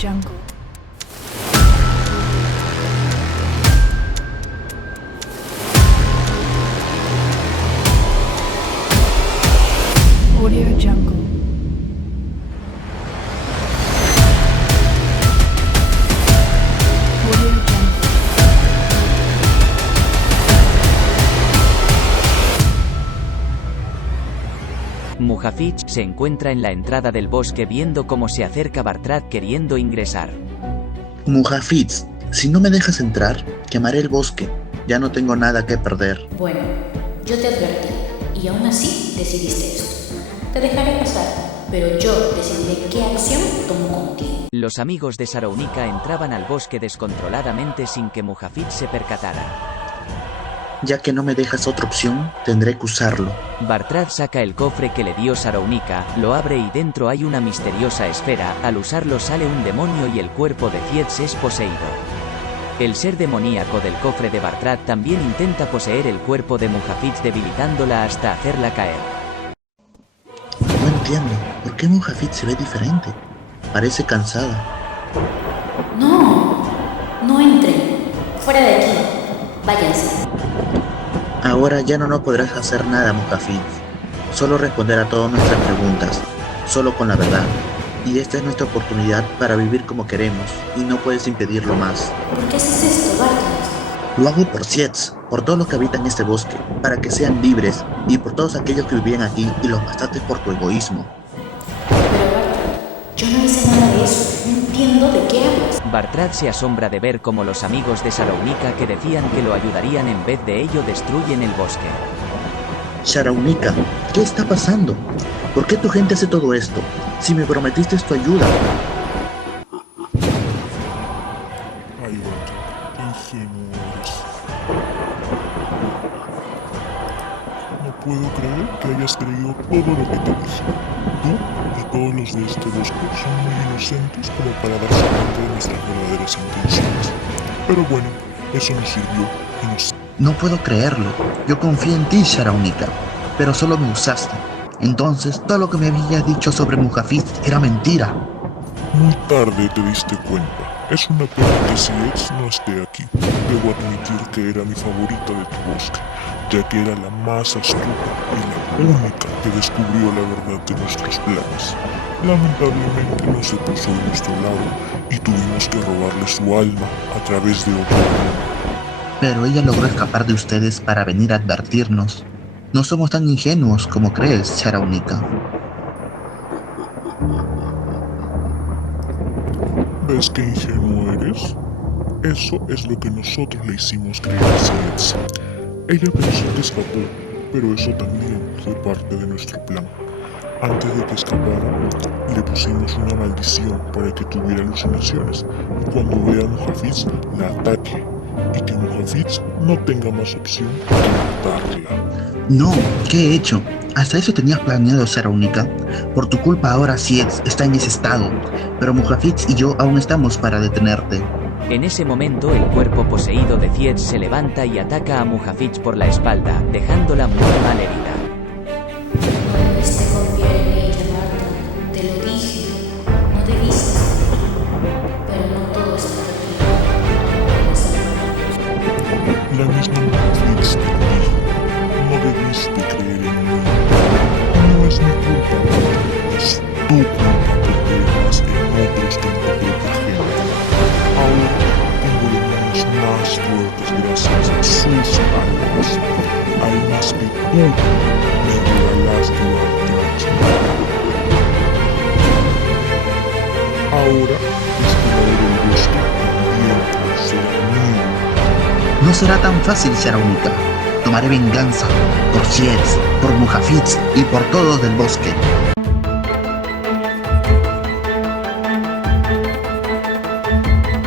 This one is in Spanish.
Jungle. Audio Jungle. Audio Jungle. Mujafid se encuentra en la entrada del bosque viendo cómo se acerca Bartrad queriendo ingresar. Mujafid, si no me dejas entrar, quemaré el bosque. Ya no tengo nada que perder. Bueno, yo te advertí, y aún así decidiste esto. Te dejaré pasar, pero yo decidiré qué acción tomo contigo. Los amigos de Sarounika entraban al bosque descontroladamente sin que Mujafid se percatara. Ya que no me dejas otra opción, tendré que usarlo. Bartrad saca el cofre que le dio Sarounika, lo abre y dentro hay una misteriosa esfera. Al usarlo sale un demonio y el cuerpo de Fietz es poseído. El ser demoníaco del cofre de Bartrad también intenta poseer el cuerpo de Mujafid debilitándola hasta hacerla caer. No entiendo, ¿por qué Mujafid se ve diferente? Parece cansada. No entren. Fuera de aquí. Váyanse. Ahora ya no podrás hacer nada, Mujafid. Solo responder a todas nuestras preguntas, solo con la verdad. Y esta es nuestra oportunidad para vivir como queremos, y no puedes impedirlo más. ¿Por qué haces esto, Bartrad? Lo hago por Sietz, por todos los que habitan este bosque, para que sean libres, y por todos aquellos que vivían aquí y los mataste por tu egoísmo. Pero Bartrad, yo no hice nada de eso. No entiendo de qué hablas. Bartrad se asombra de ver cómo los amigos de Sarounika que decían que lo ayudarían en vez de ello destruyen el bosque. Sarounika, ¿qué está pasando? ¿Por qué tu gente hace todo esto? Si me prometiste tu ayuda. Ay, Bartrad, qué ingenuo eres. No puedo creer que hayas creído todo lo que te dije. Tú y todos los de este bosque son muy inocentes como para darse cuenta de nuestras verdaderas intenciones. Pero bueno, eso nos sirvió y nos... No puedo creerlo. Yo confié en ti, Sarounika, pero solo me usaste. Entonces, todo lo que me habías dicho sobre Mujafid era mentira. Muy tarde te diste cuenta. Es una pena que Sietz no esté aquí. Debo admitir que era mi favorita de tu bosque, ya que era la más astuta y la única que descubrió la verdad de nuestros planes. Lamentablemente no se puso de nuestro lado y tuvimos que robarle su alma a través de otro mundo. Pero ella logró escapar de ustedes para venir a advertirnos. No somos tan ingenuos como crees, Sarounika. ¿Ves qué ingenuo eres? Eso es lo que nosotros le hicimos creer a Sietz. Ella pensó que escapó, pero eso también fue parte de nuestro plan. Antes de que escapara, le pusimos una maldición para que tuviera alucinaciones y cuando vea a Mujafid la ataque y que Mujafid no tenga más opción que matarla. No, ¿qué he hecho? Hasta eso tenías planeado, Sarounika. Por tu culpa ahora Sietz está en ese estado, pero Mujafid y yo aún estamos para detenerte. En ese momento el cuerpo poseído de Fietz se levanta y ataca a Mujafid por la espalda, dejándola muy mal herida. No debiste confiar en ella, Bartrad. Te lo dije. No debiste. Pero no todo está perdido. La misma Mujafid te lo dijo. No debiste creer en mí. No es mi culpa, Bartrad. Es tu culpa por creer más en otros que en tu propia gente. Ahora tengo demonios más fuertes gracias a sus almas. Almas que tú me regalaste, Bartrad. Ahora este lado del bosque también será mío. No será tan fácil, Sarounika. Tomaré venganza por Sietz, por Mujafid y por todos del bosque.